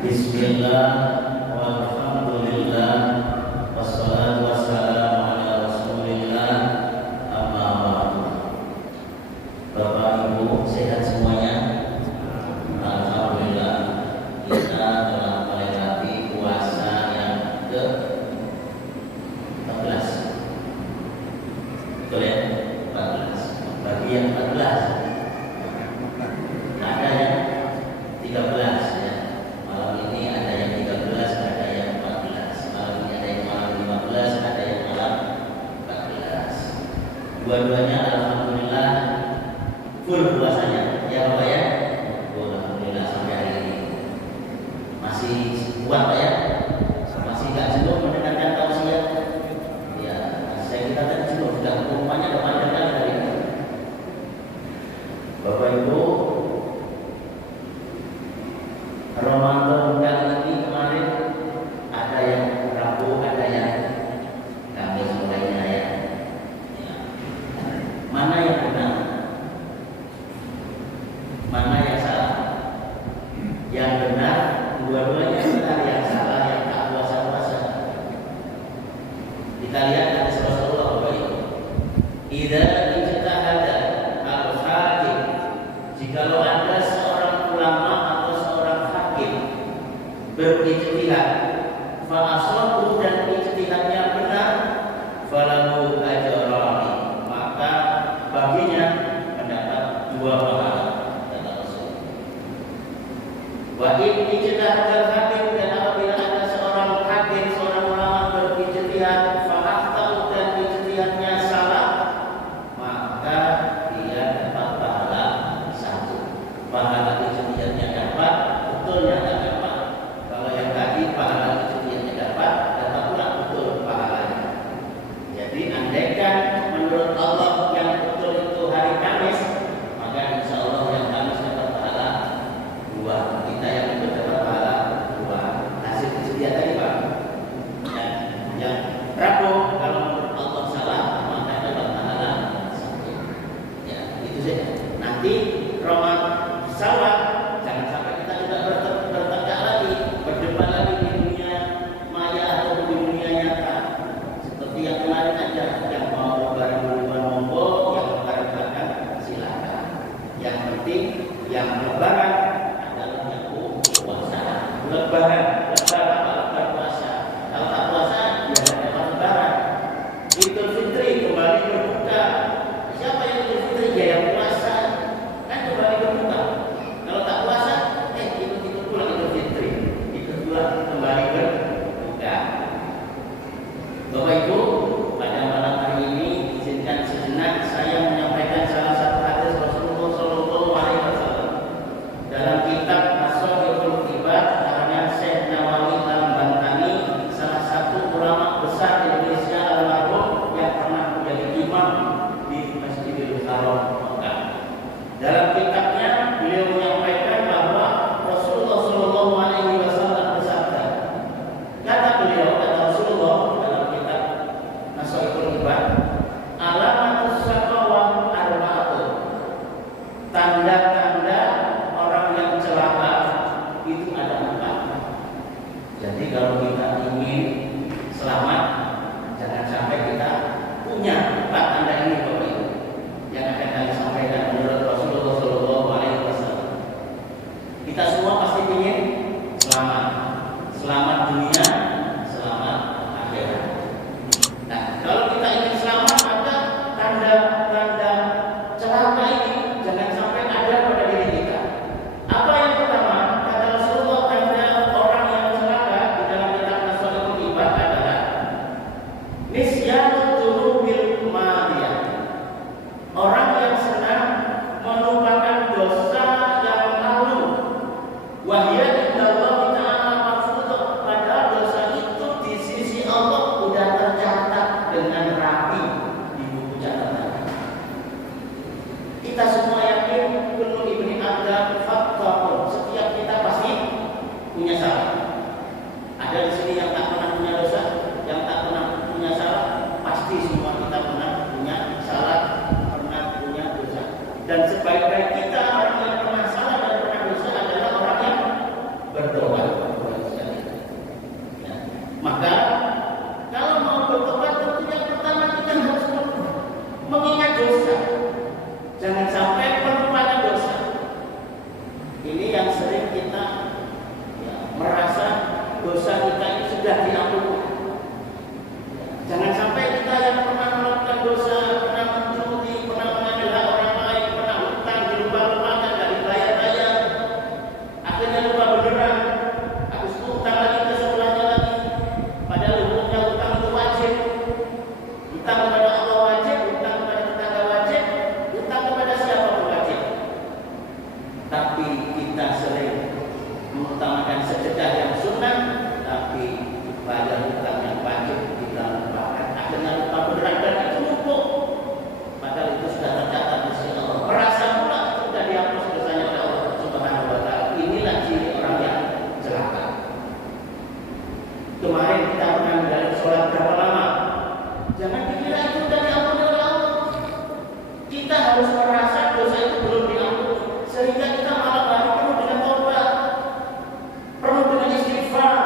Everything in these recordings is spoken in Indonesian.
Bismillah walhamdulillah wassalatu wassalamu ala rasulillah amma ba'du. Bapak Ibu sehat semuanya? Alhamdulillah. Kita telah melewati puasa yang ke-14. Betul ya? 14. Bagi yang 14 ada yang 13 ya. Malam ini ada yang 13, ada yang 14. Malam ini ada yang malam 15, ada yang malam 14. Dua-duanya alhamdulillah full puasanya. Ya Bapak ya? Alhamdulillah sampai hari ini. Masih kuat Pak ya? Masih enggak jenuh mendengarkan tausiah? Ya, saya kita tadi jenuh, sudah rupanya depan dari ini. Bapak Ibu, Ramadan kali ini kemarin ada yang Rabu, ada yang Kamis mulainya ya. Mana yang benar? Mana yang salah? Yang benar, dua-duanya benar. Yang salah, yang tak puasa-puasa. Kita lihat hadis Rasulullah Bapak Ibu. Idza ijtahada al-hakim, jikalau ada seorang ulama atau seorang hakim berijtihad, fa asabu dan ijtihadnya benar, falahu ajrani, maka baginya mendapat 2 pahala, kata Rasul. Wa in ijtahadal hakim, dan apabila ada seorang hakim, seorang ulama berijtihad, fa akhtau dan ijtihadnya salah, maka dia dapat pahala 1. Pahala ijtihadnya dapat, betulnya tak dapat. Kalau yang tadi pahala ijtihadnya dapat pula betul pahalanya. Jadi andaikan menurut Allah yang betul itu hari Kamis, maka insya Allah yang Kamis dapat pahala 2. Kita yang betul dapat pahala 2. Hasil ijtihad tadi Pak. Yang Rabu kalau menurut Allah salah, maka dapat pahala 1. Ya, itu saja. Nanti Ramadan Syawal, jangan sampai kita juga bertegak lagi, berdebat lagi di dunia maya atau di dunia nyata. Seperti yang kemarin aja, yang mau lebaran monggo, yang lebaran belakang silakan. Yang penting yang lebaran adalah yang puasa. Lebaran apa puasa? Kalau tak puasa, ya dapat lebaran. Idul Fitri kembali berbuka. Siapa yang Idul Fitri? Ya yang puasa. Kan kembali berbuka. Kalau tak puasa, ikut pulang Idul Fitri. Ikut pulang kembali berbuka. Bapak Ibu, pada malam hari ini izinkan sejenak saya menyampaikan salah satu hadis Rasulullah Shallallahu Alaihi Wasallam dalam kitab As-Sahihul Ibad karya Syekh Nawawi Al-Bantani, salah satu ulama besar Indonesia almarhum yang pernah menjadi imam di Masjidil Haram Mekah. Dalam kitabnya beliau menyampaikan bahwa Rasulullah Shallallahu Alaihi Wasallam bersabda, kata beliau, kata Rasulullah dalam kitab As-Sahihul Ibad, alamatus syaqawah arba'atun, tanda-tanda orang yang celaka itu ada 4. Jadi kalau kita ingin selamat, jangan sampai kita punya 4 tanda ini Bapak Ibu yang akan kami sampaikan menurut Rasulullah Shallallahu Alaihi Wasallam. Kita semua pasti ingin selamat, selamat dunia, selamat akhirat. Nah, kalau kita ingin selamat, maka tanda-tanda celaka ini jangan sampai ada pada diri kita. Apa yang pertama? Kata Rasulullah, tanda orang yang celaka di dalam kitab As-Sahihul Ibad adalah nisyanu dunubil madiyah. Orang yang senang melupakan dosa yang lalu. Wahya indallah ta'ala maghfurah, padahal Ini yang sering kita ya, merasa dosa kita ini sudah diampuni. Jangan sampai kita yang pernah melakukan dosa, pernah mencuri, pernah mengambil hak orang lain, pernah hutang dilupa-lupakan, tidak dibayar-bayar, akhirnya lupa beneran, habis itu hutang lagi ke sebelahnya lagi, padahal hukumnya hutang itu wajib. Hutang kepada Allah wajib, hutang kepada tetangga wajib, hutang kepada siapa pun wajib. Tapi kita sering mengutamakan sedekah yang sunnah, tapi bayar hutang yang wajib kita lupakan. Akhirnya lupa beneran dan itu numpuk. Padahal itu sudah tercatat di sisi Allah. Merasa pula itu sudah dihapus dosanya oleh Allah Subhanahu wa Ta'ala. Inilah ciri orang yang celaka. Kemarin kita pernah menjalani sholat berapa lama? Jangan dikira itu sudah diampuni oleh Allah. Kita harus merasa dosa itu belum diampuni, sehingga kita malah balik penuh dengan taubat, penuh dengan istighfar.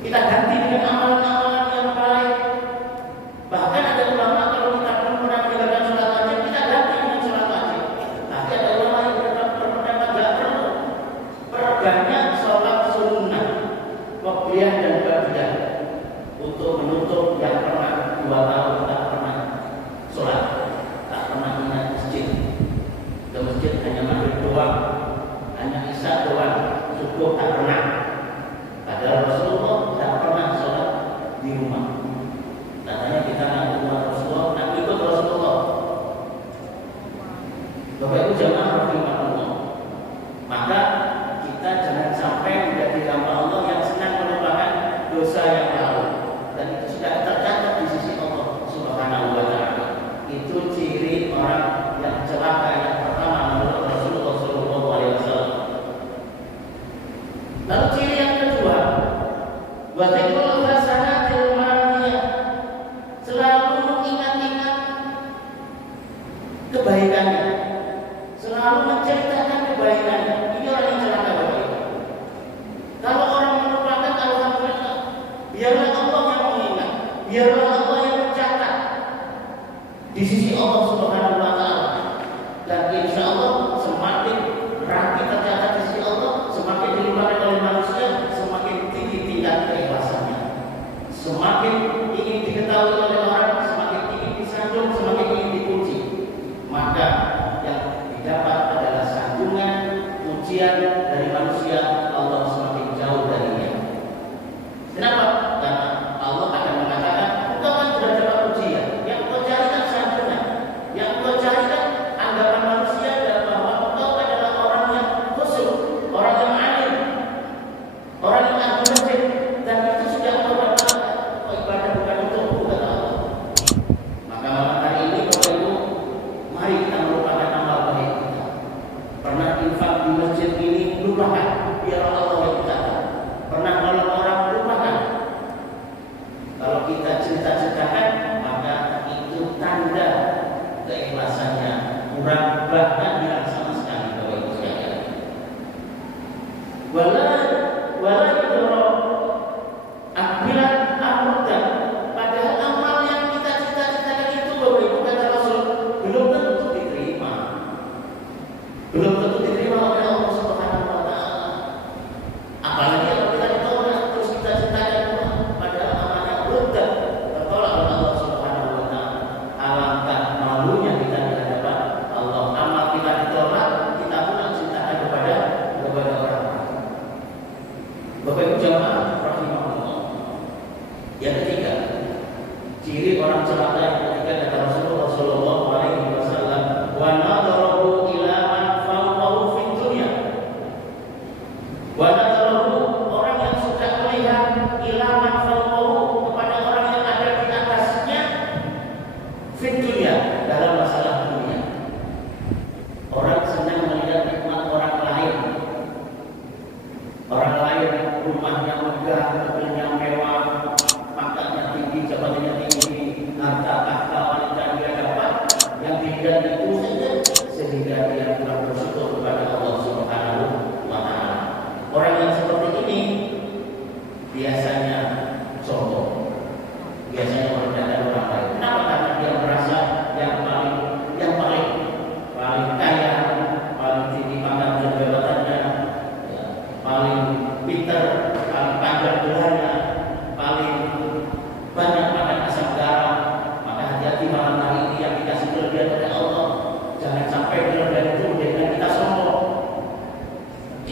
Kita ganti dengan amalan-amalan yang baik. Bahkan ada ulama kalau kita belum pernah meninggalkan sholat wajib, kita ganti dengan sholat wajib. Tapi ada ulama yang berpendapat tidak perlu. Perbanyak sholat sunnah, qobliyah dan ba'diyah, untuk menutup yang pernah 2 tahun tak pernah sholat, tak pernah ingat masjid. Ke masjid hanya maghrib doang, hanya isya doang, subuh tak pernah. Padahal Rasulullah tak pernah sholat di rumah. Katanya kita nak rumah Rasulullah, nak ikut Rasulullah. Bapak Ibu jamaah rahimahullah. Maka kita jangan sampai menjadi hamba Allah yang senang melupakan dosa yang lalu. Dan itu sudah tercatat di sisi Allah Subhanahu wa Ta'ala. Itu ciri orang yang celaka yang pertama menurut Rasulullah Sallallahu Alaihi Wasallam. Lalu ciri yang kedua, wa dzikrul hasanatil madiyah, selalu mengingat-ingat kebaikannya, selalu menceritakan kebaikannya. Ini orang yang celaka, Bapak Ibu. Kalau orang melupakan, alhamdulillah, biarlah Allah yang mengingat, biarlah Allah yang mencatat di sisi Allah Subhanahu wa Ta'ala. Dan insya Allah semakin rapi tercatat di sisi Allah, semakin dilupakan oleh manusia, semakin tinggi tingkat keikhlasannya, semakin ingin diketahui oleh orang, semakin ingin disanjung, semakin ingin dipuji. Maka yang didapat adalah sanjungan, pujian dari manusia, Allah semakin jauh darinya. Kenapa? Karena Allah akan mengatakan, engkau kan sudah dapat pujian, yang kau carikan sanjungan, yang kau carikan anggapan manusia, dan bahwa engkau adalah orang yang khusyuk, orang yang alim, orang yang ahli masjid, dan itu sudah Allah katakan, oh, ibadah bukan untukku, kata Allah. Maka malam hari ini Bapak Ibu, mari kita melupakan amal baik kita. Pernah infak di masjid ini, lupakan, biar Allah yang mencatat. Pernah nolong orang, lupakan. Kalau kita cerita-ceritakan, maka itu tanda keikhlasannya kurang, bahkan hilang sama sekali, Bapak Ibu sekalian. Wala yudro akbilan amrudan, padahal amal yang kita cita-citakan itu, Bapak Ibu, kata Rasul, belum tentu diterima. Belum tentu diterima oleh Allah Subhanahu wa Ta'ala.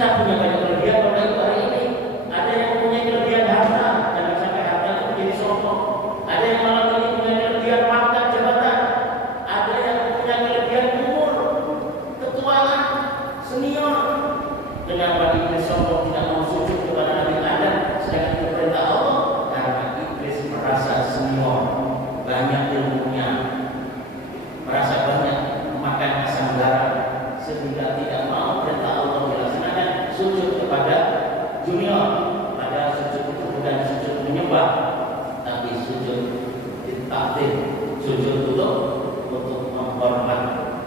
Kita punya banyak kelebihan pada hari ini. Ada yang punya kelebihan harta, jangan sampai harta itu menjadi sombong. Ada yang malam ini punya kelebihan pangkat jabatan. Ada yang punya kelebihan umur, ketuaan, senior. Kenapa iblis sombong tidak mau sujud kepada Nabi Adam sedangkan itu perintah Allah? Karena iblis merasa senior, banyak ilmunya, merasa banyak makan asam garam, sehingga tidak mau perintah Allah dilaksanakan, sujud kepada junior. Pada sujud itu bukan sujud menyembah, tapi sujud ditakdir, sujud untuk menghormat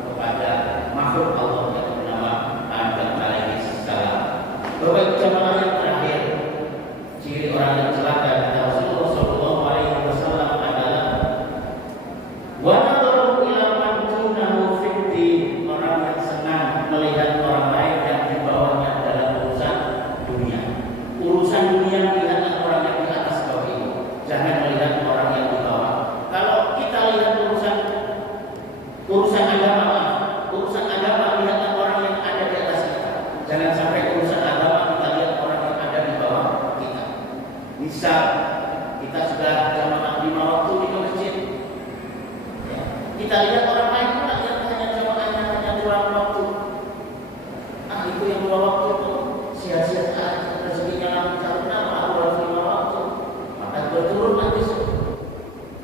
kepada makhluk Allah yang bernama Adam alaihi salam. Bapak jamaah yang terakhir, ciri orang yang celaka kata Rasulullah sallallahu alaihi wasallam adalah wa nadharu ila man dunahu fid din, orang yang senang melihat orang lain yang di bawahnya dalam urusan dunia. Urusan dunia lihatlah orang yang di atas bawah itu. Jangan melihat orang yang di bawah. Kalau kita lihat urusan agama, urusan agama lihatlah orang yang ada di atas kita. Jangan sampai urusan agama kita lihat orang yang ada di bawah kita. Misal kita sudah jamaah 5 waktu di masjid, ya, kita lihat orang lain pula yang hanya jamaahnya hanya 2 waktu. Itu yang 2 waktu itu sia-sia saja, rezekinya lancar. Kenapa aku harus 5 waktu? Maka berturun nanti,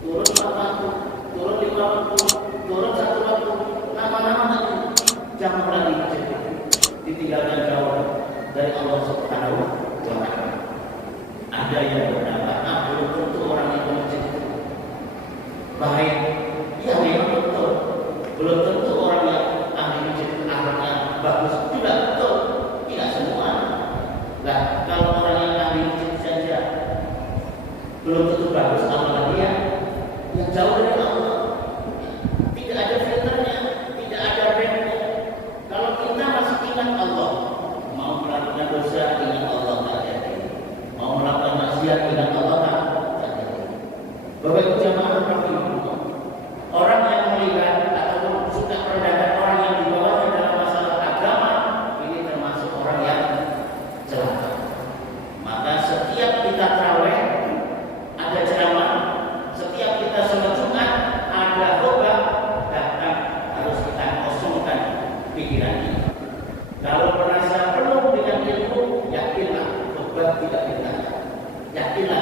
turun 4 waktu, turun 5 waktu, turun 1 waktu, lama-lama nanti jangan lagi ditinggalkan jauh dari Allah Subhanahu wa Ta'ala. Ada yang berkata, belum tentu orang yang masjid itu baik. Ya memang betul. Belum tentu orang yang ahli masjid itu akhlaknya bagus. Juga betul. Tidak semua. Nah, kalau orang yang ahli masjid saja belum tentu bagus, apalagi yang jauh dari Allah. Tidak ada filternya, tidak ada bandnya. Kalau kita masih ingat Allah, mau melakukan dosa ingat Allah tak jadi, mau melakukan maksiat ingat Allah tak jadi. Bapak Ibu jamaah rahimahullah, orang yang melihat ataupun suka merendahkan orang yang di bawahnya dalam masalah agama, ini termasuk orang yang celaka. Maka setiap kita tarawih ada ceramah, setiap kita sholat Jumat ada khotbah, datang harus kita kosongkan pikiran kita. Kalau merasa penuh dengan ilmu, yakinlah khotbah tidak benar. Yakinlah